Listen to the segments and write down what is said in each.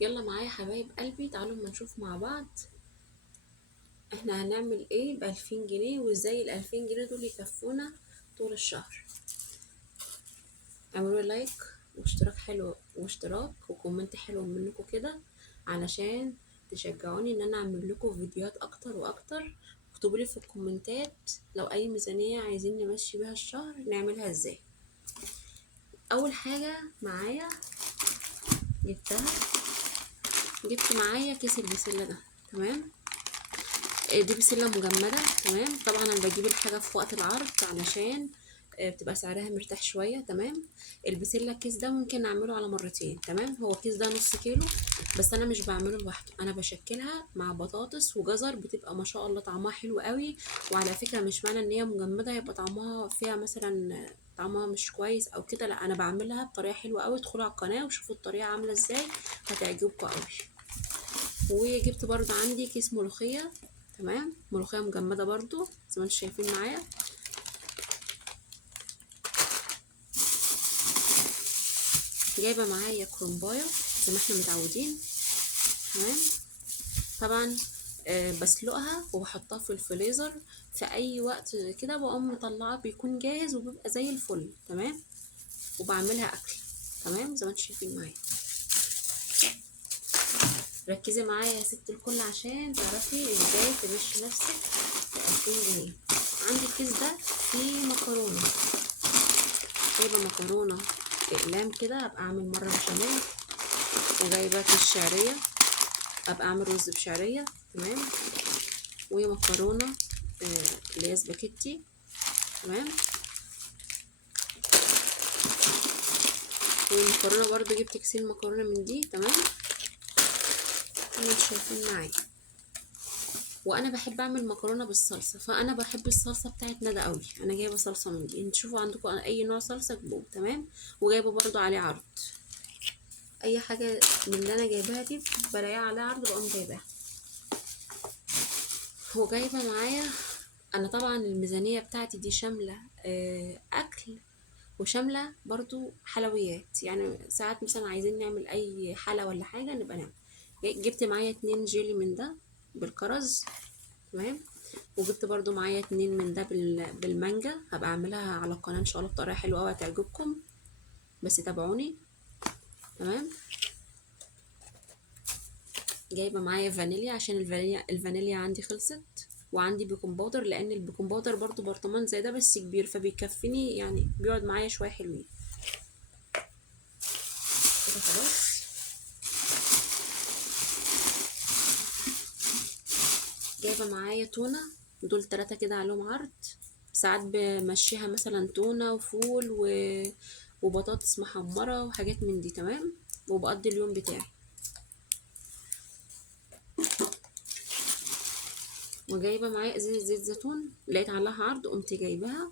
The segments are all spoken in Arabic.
يلا معايا يا حبايب قلبي، تعالوا اما نشوف مع بعض احنا هنعمل ايه ب2000 جنيه، وازاي ال2000 جنيه دول يكفونا طول الشهر. اعملوا لايك واشتراك حلو واشتراك وكومنت حلو منكم كده علشان تشجعوني ان انا اعمل لكم فيديوهات اكتر واكتر. اكتبوا لي في الكومنتات لو اي ميزانية عايزين نمشي بيها الشهر نعملها ازاي. اول حاجة معايا جبتها، جبت معايا كيس البسلة ده. تمام، دي بسلة مجمدة. تمام، طبعا انا بجيب الحاجة في وقت العرض علشان بتبقى سعرها مرتاح شوية. تمام، البسلة الكيس ده ممكن اعمله على مرتين. تمام، هو الكيس ده نص كيلو، بس انا مش بعمله لوحده، انا بشكلها مع بطاطس وجزر، بتبقى ما شاء الله طعمها حلو قوي. وعلى فكرة مش معنى ان هي مجمدة يبقى طعمها فيها مثلا طعمها مش كويس او كده، لا انا بعملها بطريقة حلوة قوي. ادخلوا على القناة وشوفوا الطريقة عاملة ازاي، هتعجبكم قوي. وجبت برضه عندي كيس ملوخية. تمام، ملوخية مجمدة برضو زي ما انتم شايفين معايا. جايبة معايا كرنباية زي ما احنا متعودين. تمام، طبعا بسلقها وبحطها في الفريزر في اي وقت كده، بقوم مطلعه بيكون جاهز وبيبقى زي الفل. تمام، وبعملها اكل. تمام، زي ما انتم شايفين معايا. ركزي معايا يا ست الكل عشان تعرفي ازاي تمشي نفسك ب2000 جنيه. عندي الكيس ده فيه مكرونة، جايبة مكرونة اقلام كده ابقى اعمل مرة بشاميل، وجايبة كيس شعرية ابقى اعمل رز بشعرية. تمام، ومكرونة اللي هي سباكيتي. تمام، والمكرونة برضو جبت كيسين مكرونة من دي. تمام، انتوا شايفين معايا. وانا بحب اعمل مكرونه بالصلصه، فانا بحب الصلصه بتاعت ندى قوي، انا جايبه صلصه من دي. انتوا شوفوا عندكم اي نوع صلصه جيبوه. تمام، وجايبه برضو عليه عرض، اي حاجه من اللي انا جايباها دي بلاقيها عليها عرض بقوم جايباها. وجايبه معايا انا طبعا الميزانيه بتاعتي دي شامله اكل وشامله برضو حلويات، يعني ساعات مثلا عايزين نعمل اي حلا ولا حاجه نبقى نعمل. جبت معايا 2 جيلي من ده بالكرز. تمام، وجبت برضو معايا 2 من ده بالمانجا، هبقى اعملها على القناه ان شاء الله بطريقه حلوه قوي هتعجبكم، بس تابعوني. تمام، جايبه معايا فانيليا عشان الفانيليا عندي خلصت، وعندي بيكنج باودر لان البيكنج باودر برضو برطمان زي ده بس كبير فبيكفيني، يعني بيقعد معايا شويه حلوين كده. خلاص، جايبه معايا تونه، دول 3 كده عليهم عرض. ساعات بمشيها مثلا تونه وفول وبطاطس محمره وحاجات من دي. تمام، وبقضي اليوم بتاعي. وجايبه معايا ازازه زيت زيتون لقيت عليها عرض قمت جايباها.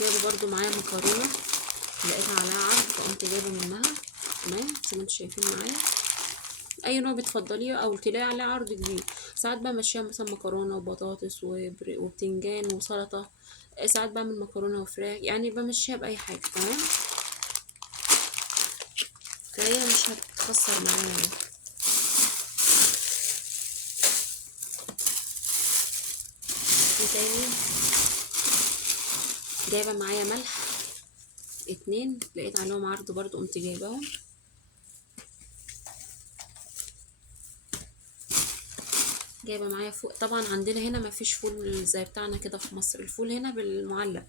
جايبه برضو معايا مكرونه لقيتها عليها عرض فقمت جايبه منها. تمام، زي ما انتم شايفين معايا، اي نوع بتفضليه او تلاقي عليه عرض كبير. ساعات بمشيها مثلا مكرونه وبطاطس وبتنجان وسلطه، ساعات بعمل مكرونه وفراخ، يعني بمشيها باي حاجه. تمام، فهي مش هتخسر معايا يعني. وتاني جايبه معايا ملح 2 لقيت عليهم عرض برضو قمت جايباهم. جايبه معايا فول، طبعا عندنا هنا مفيش فول زي بتاعنا كده في مصر، الفول هنا بالمعلب،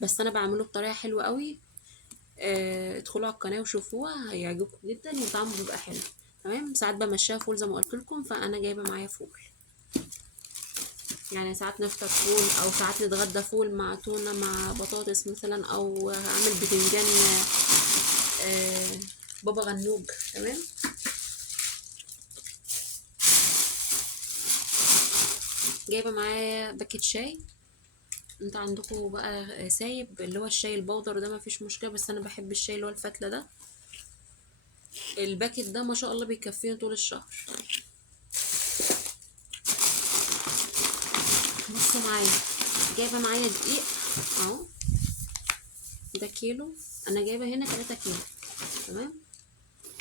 بس انا بعمله بطريقه حلوه قوي. ادخلوا على القناه وشوفوها هيعجبكم جدا وطعمه بيبقى حلو. تمام، ساعات بمشيها فول زي ما قلت لكم، فانا جايبه معايا فول، يعني ساعات نفطر فول او ساعات نتغدى فول مع تونه مع بطاطس مثلا، او هعمل بتنجان آه بابا غنوج. تمام، جايبه معايا باكيت شاي. انت عندكم بقى سايب اللي هو الشاي البودر ده مفيش مشكله، بس انا بحب الشاي اللي هو الفتله ده. الباكيت ده ما شاء الله بيكفيني طول الشهر. بصوا معايا، جايبه معايا دقيق اهو، ده كيلو، انا جايبه هنا 3 كيلو تمام،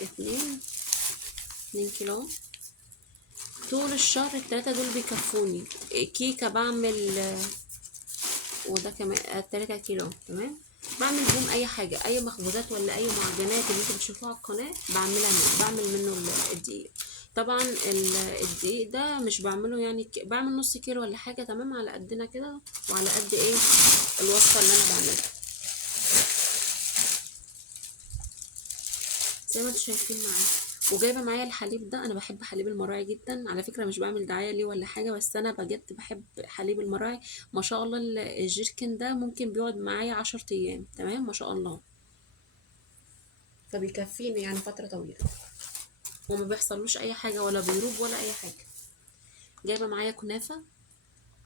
2 كيلو طول الشهر، التلاتة دول بيكفوني. كيكة بعمل، وده كمان 3 كيلو تمام. بعمل بيهم اي حاجة، اي مخبوزات ولا اي معجنات اللي انتوا بتشوفوها على القناة بعملها منه، بعمل منه الدقيق. طبعا الدقيق ده مش بعمله يعني بعمل نص كيلو ولا حاجة تمام، على قدنا كده وعلى قد ايه الوصفة اللي انا بعملها زي ما انتوا شايفين معايا. وجايبه معايا الحليب ده، انا بحب حليب المراعي جدا على فكره، مش بعمل دعايه ليه ولا حاجه، بس انا بجد بحب حليب المراعي. ما شاء الله الجيركن ده ممكن بيقعد معايا 10 ايام تمام ما شاء الله، فبيكفيني يعني فتره طويله وما بيحصلوش اي حاجه ولا بيروب ولا اي حاجه. جايبه معايا كنافه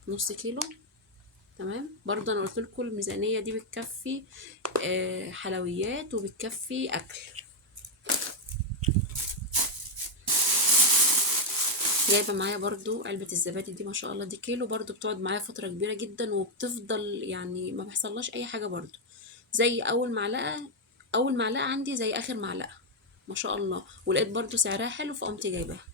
نص كيلو تمام، برضه انا قلت لكم الميزانيه دي بتكفي حلويات وبتكفي اكل. جايبه معايا برضو علبه الزبادي دي ما شاء الله، دي كيلو برضو، بتقعد معايا فتره كبيره جدا وبتفضل يعني ما بيحصلهاش اي حاجه برضو، زي اول معلقه، اول معلقه عندي زي اخر معلقه ما شاء الله، ولقيت برضو سعرها حلو فقمت جايباها.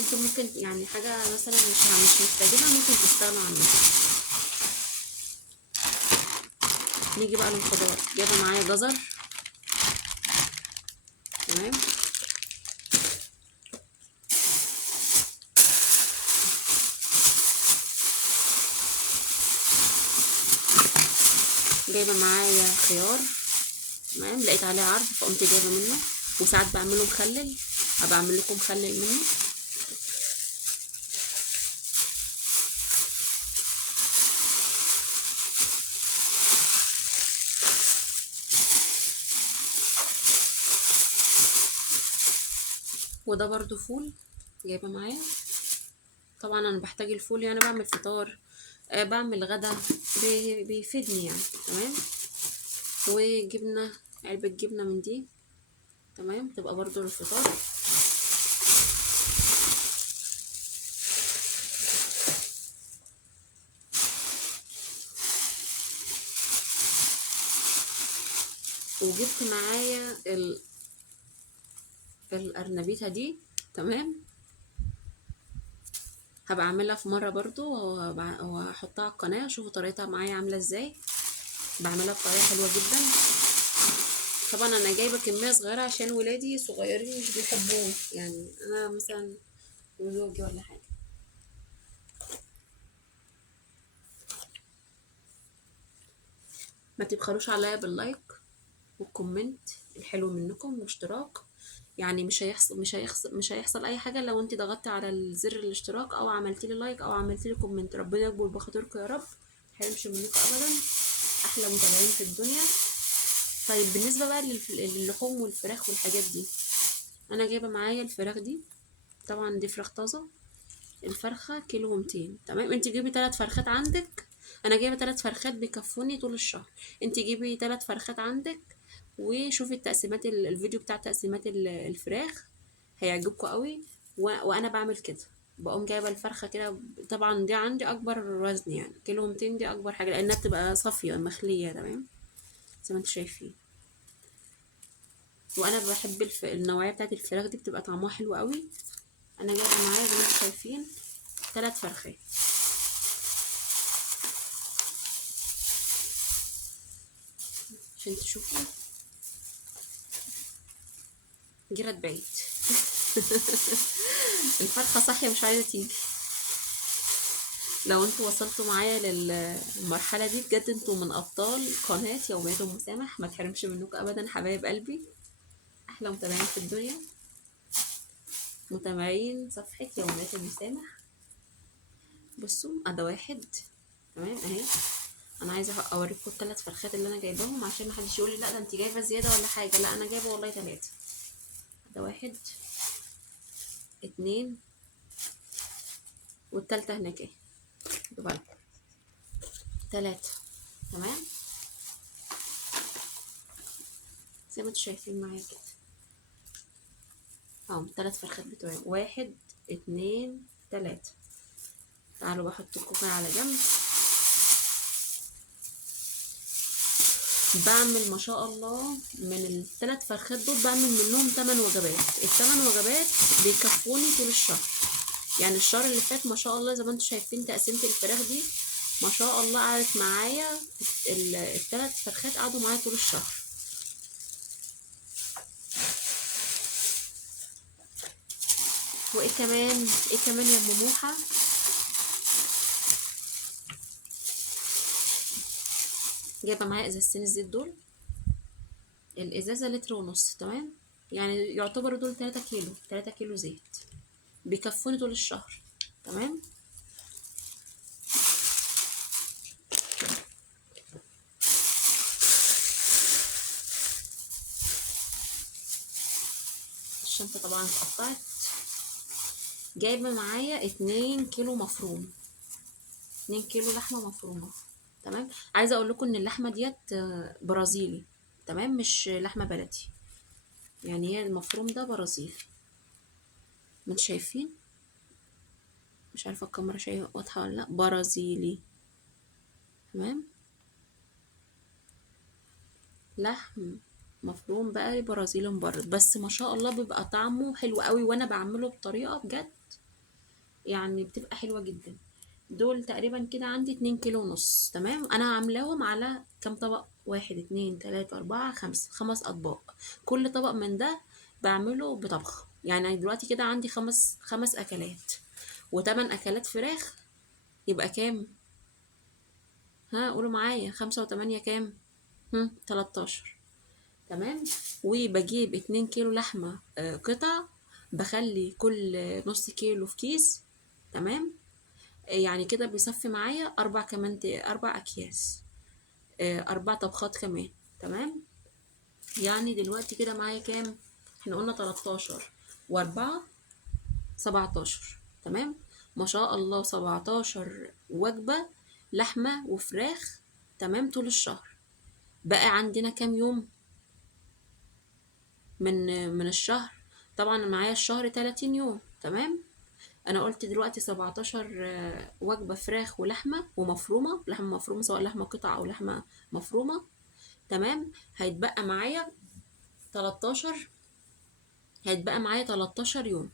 انتوا ممكن يعني حاجه مثلا مش محتاجينها ممكن تستغنوا عنها. نيجي بقى للخضار، جايبه معايا جزر تمام، جايبه معايا خيار تمام، لقيت عليه عرض فقمت جايبه منه، وساعات بعمله مخلل، هبقى اعمل لكم مخلل منه. وده برضو فول جايبه معايا، طبعا انا بحتاج الفول يعني بعمل فطار بعمل غدا، بيفيدني يعني تمام. وجبنه، علبه جبنه من دي تمام، تبقى برضو للفطار. وجبت معايا الارنبيطه دي تمام، هبقى اعملها في مره برضو وهحطها على القناه، شوفوا طريقتها معايا عامله ازاي، بعملها بطريقه حلوه جدا. طبعا انا جايبه كميه صغيره عشان ولادي صغيرين مش بيحبوه، يعني انا مثلا وزوجي ولا حاجه. ما تبخلوش عليا باللايك والكومنت الحلو منكم واشتراك، يعني مش هيحصل اي حاجه لو انت ضغطتي على الزر الاشتراك او عملتي لي لايك او عملتي لي كومنت، ربنا يكبر بخاطركم يا رب، محرمش منكم ابدا، احلى متابعين في الدنيا. طيب بالنسبه بقى للحوم والفراخ والحاجات دي، انا جايبه معايا الفراخ دي، طبعا دي فراخ طازه، الفرخه كيلو 200 تمام، انت جيبي 3 فرخات عندك، انا جايبه 3 فرخات بيكفوني طول الشهر، انت جيبي 3 فرخات عندك وشوفي التقسيمات الفيديو بتاع تقسيمات الفراخ هيعجبكم قوي. وانا بعمل كده، بقوم جايبه الفرخه كده، طبعا دي عندي اكبر وزن يعني كيلو 200، دي اكبر حاجه لانها بتبقى صافيه مخليه تمام زي ما انتم شايفين. وانا بحب النوعيه بتاعت الفراخ دي بتبقى طعمها حلو قوي. انا جايبه معايا زي ما انتم شايفين 3 فرخات عشان تشوفوا، جرت بعيد الفرخه صاحيه مش عايزه تيجي. لو انتوا وصلتوا معايا للمرحله دي بجد انتوا من ابطال قناه يوميات ام سامح، ما تحرمش منكم ابدا حبايب قلبي، احلى متابعين في الدنيا، متابعين صفحه يوميات ام سامح. بصوا ده واحد تمام اهي، انا عايزه اوريكم ال3 فرخات اللي انا جايباهم عشان محدش يقول لي لا ده انت جايبه زياده ولا حاجه، لا انا جايبه والله 3. ده 1 2 والتالتة هناك اهي، خدوا بالكم 3 تمام زي ما انتوا شايفين معايا كده. اهو 3 فرخات بتوعي، 1 2 3. تعالوا بحط الكوكر على جنب. بعمل ما شاء الله من ال3 فرخات دول بعمل منهم 8 وجبات. ال8 وجبات بيكفوني طول الشهر. يعني الشهر اللي فات ما شاء الله زي ما انتم شايفين تقسيمة الفراخ دي ما شاء الله قعدت معايا، ال3 فرخات قعدوا معايا طول الشهر. وايه كمان، ايه كمان يا ام موحة، جايبه معايا ازازتين الزيت دول. الازازه لتر ونص، تمام. يعني يعتبروا دول 3 كيلو، 3 كيلو زيت بيكفوني طول الشهر، تمام. الشنطه طبعا اتقطعت. جايبه معايا 2 كيلو مفروم، 2 كيلو لحمه مفرومه، تمام. عايزه اقول لكم ان اللحمه ديت برازيلي، تمام، مش لحمه بلدي. يعني هي المفروم ده برازيلي، ما انتوا شايفين، مش عارفه الكاميرا شايفه واضحه ولا لا، برازيلي، تمام. لحم مفروم بقى برازيلي مبرد، بس ما شاء الله بيبقى طعمه حلو قوي، وانا بعمله بطريقه بجد يعني بتبقى حلوه جدا. دول تقريبا كده عندي 2 كيلو ونص، تمام. انا عاملاهم على كام طبق، 1 2 3 4 5، 5 اطباق. كل طبق من ده بعمله بطبخ. يعني دلوقتي كده عندي خمس اكلات و8 اكلات فراخ، يبقى كام؟ ها قولوا معايا، 5 و8 كام؟ 13، تمام. وبجيب 2 كيلو لحمة قطع، بخلي كل نص كيلو في كيس، تمام. يعني كده بيصفي معايا 4 أكياس، 4 طبخات كمان، تمام. يعني دلوقتي كده معايا كام؟ احنا قلنا 13 و4 17، تمام. ما شاء الله 17 وجبة لحمة وفراخ، تمام، طول الشهر. بقى عندنا كام يوم من الشهر؟ طبعا معايا الشهر 30 يوم، تمام. انا قلت دلوقتي 17 وجبة فراخ ولحمة ومفرومة، لحمة مفرومة سواء لحمة قطع او لحمة مفرومة، تمام. هيتبقى معايا 13، هيتبقى معايا 13 يوم.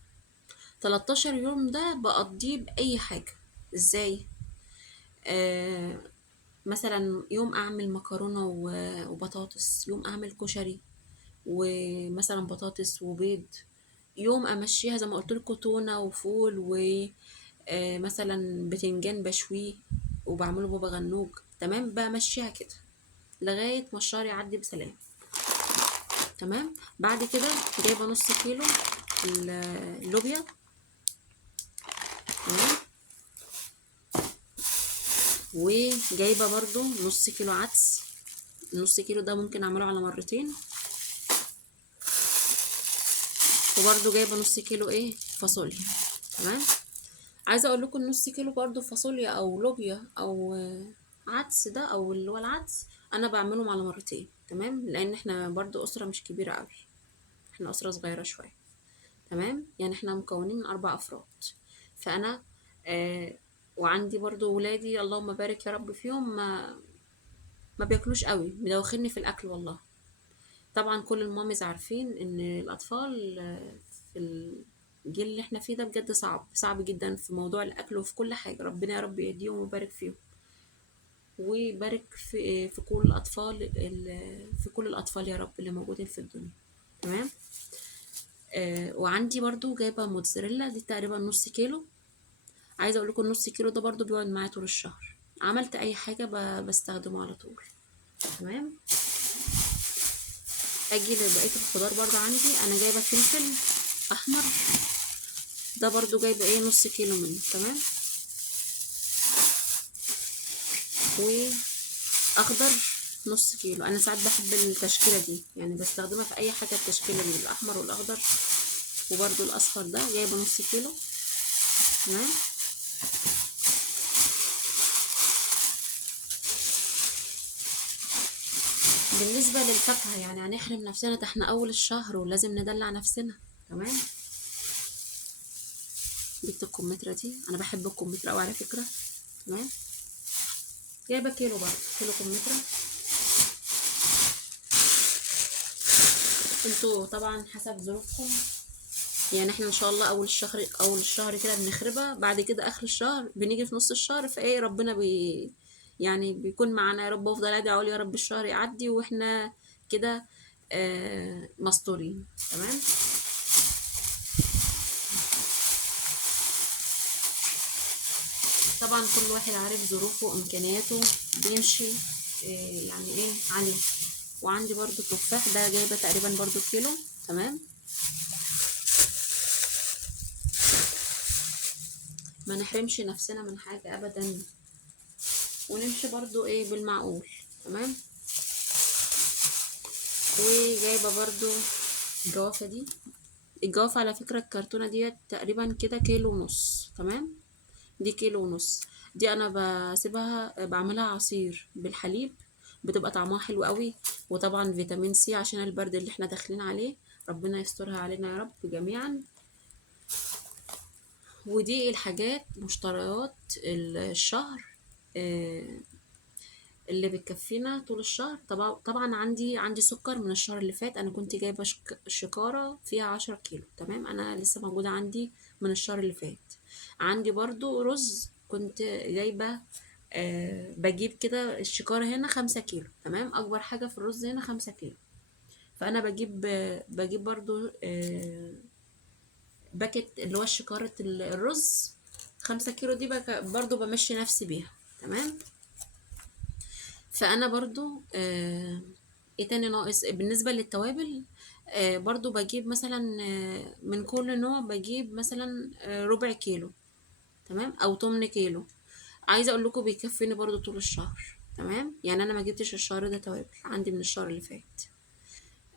13 يوم ده بقضيه بأي حاجة. ازاي؟ آه مثلا يوم اعمل مكرونة وبطاطس، يوم اعمل كشري ومثلا بطاطس وبيض، يوم امشيها زي ما قلت لكم تونه وفول مثلا بتنجان بشويه وبعمله بابا غنوج، تمام. بمشيها كده لغايه ما الشهر يعدي بسلام، تمام. بعد كده جايبه نص كيلو اللوبيا، تمام. وجايبه برضو نص كيلو عدس. النص كيلو ده ممكن اعمله على مرتين. وبرضو جايبه نص كيلو ايه فاصوليا، تمام. عايزه اقول لكم نص كيلو برضو فاصوليا او لوبيا او عدس ده او اللي هو العدس، انا بعملهم على مرتين، تمام. لان احنا برضو اسره مش كبيره قوي، احنا اسره صغيره شويه، تمام. يعني احنا مكونين من 4 افراد. فانا وعندي برضو ولادي اللهم بارك يا رب فيهم، ما بياكلوش قوي، مدوخيني في الاكل والله. طبعا كل الماميز عارفين ان الاطفال في الجيل اللي احنا فيه ده بجد صعب، صعب جدا في موضوع الاكل وفي كل حاجه. ربنا يا رب يهديهم ويبارك فيهم، ويبارك في كل الاطفال، في كل الاطفال يا رب اللي موجودين في الدنيا، تمام. وعندي برضو جايبه موتزاريلا دي تقريبا نص كيلو. عايزه اقول لكم النص كيلو ده برضو بيقعد معايا طول الشهر. عملت اي حاجه بستخدمه على طول، تمام. اجي لبقيه الخضار برضو عندي، انا جايبه فلفل احمر، ده برضو جايبه ايه نص كيلو منه، تمام. واخضر نص كيلو. انا ساعات بحب التشكيله دي، يعني بستخدمها في اي حاجه، التشكيله دي الاحمر والاخضر وبرضو الاصفر ده جايبه نص كيلو، تمام. بالنسبه للفاكهه يعني هنحرم نفسنا؟ ده احنا اول الشهر ولازم ندلع نفسنا، تمام. جبت الكمثرى دي، انا بحب الكمثرى قوي على فكره. تمام، جايبه كيلو برضه، كيلو كمثرى. انتوا طبعا حسب ظروفكم، يعني احنا ان شاء الله اول الشهر كده بنخربها، بعد كده اخر الشهر بنيجي في نص الشهر، فايه ربنا يعني بيكون معانا يا رب. وافضل ادعي اقول يا رب الشهر يعدي واحنا كده مستورين. تمام. طبعا كل واحد عارف ظروفه وامكانياته بيمشي يعني ايه عليه. وعندي برضو تفاح، ده جايبه تقريبا برضو كيلو. تمام. ما نحرمش نفسنا من حاجه ابدا، ونمشي برضو ايه بالمعقول. تمام. وجايبه برضو الجوافه دي. الجوافه على فكره الكرتونه ديت تقريبا كده كيلو ونص. تمام، دي كيلو ونص. دي انا بسيبها بعملها عصير بالحليب، بتبقى طعمها حلو قوي. وطبعا فيتامين سي عشان البرد اللي احنا داخلين عليه، ربنا يسترها علينا يا رب جميعا. ودي الحاجات مشتريات الشهر آه، اللي بتكفينا طول الشهر. طبعا عندي سكر من الشهر اللي فات، انا كنت جايبه شكاره فيها 10 كيلو. تمام، انا لسه موجوده عندي من الشهر اللي فات. عندي برضو رز كنت جايبه بجيب كده الشكاره هنا 5 كيلو. تمام، اكبر حاجه في الرز هنا 5 كيلو. فانا بجيب برضو باكت اللي هو شكاره الرز 5 كيلو دي، برضو بمشي نفسي بيها. تمام. فانا برضو ايه تاني ناقص بالنسبة للتوابل؟ برضو بجيب مثلا من كل نوع بجيب مثلا ربع كيلو. تمام، او 8 كيلو. عايزة اقول لكم بيكفيني برضو طول الشهر. تمام، يعني انا ما جبتش الشهر ده توابل، عندي من الشهر اللي فات.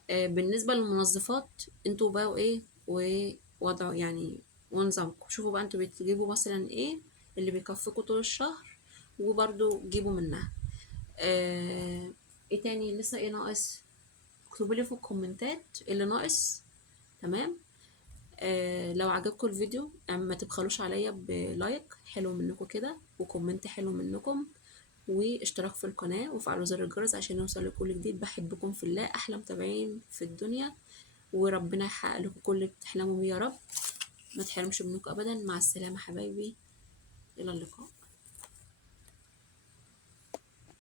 بالنسبة للمنظفات، انتوا بقى ايه ووضعوا يعني ونظامكم، شوفوا بقى انتوا بتجيبوا مثلا ايه اللي بيكفيكوا طول الشهر، وبرضو جيبوا منها. آه ايه تاني لسه ايه ناقص؟ اكتبوا لي في الكومنتات اللي ناقص. تمام. لو عجبكم الفيديو ما تبخلوش عليا بلايك حلو منكم كده، وكومنت حلو منكم، واشتراك في القناة، وفعلوا زر الجرس عشان يوصل لكل جديد. بحبكم في الله، احلى متابعين في الدنيا، وربنا يحقق لكم كل اللي بتحلموا بيه يا رب. ما تحرمش منكم ابدا. مع السلامة حبايبي، الى اللقاء.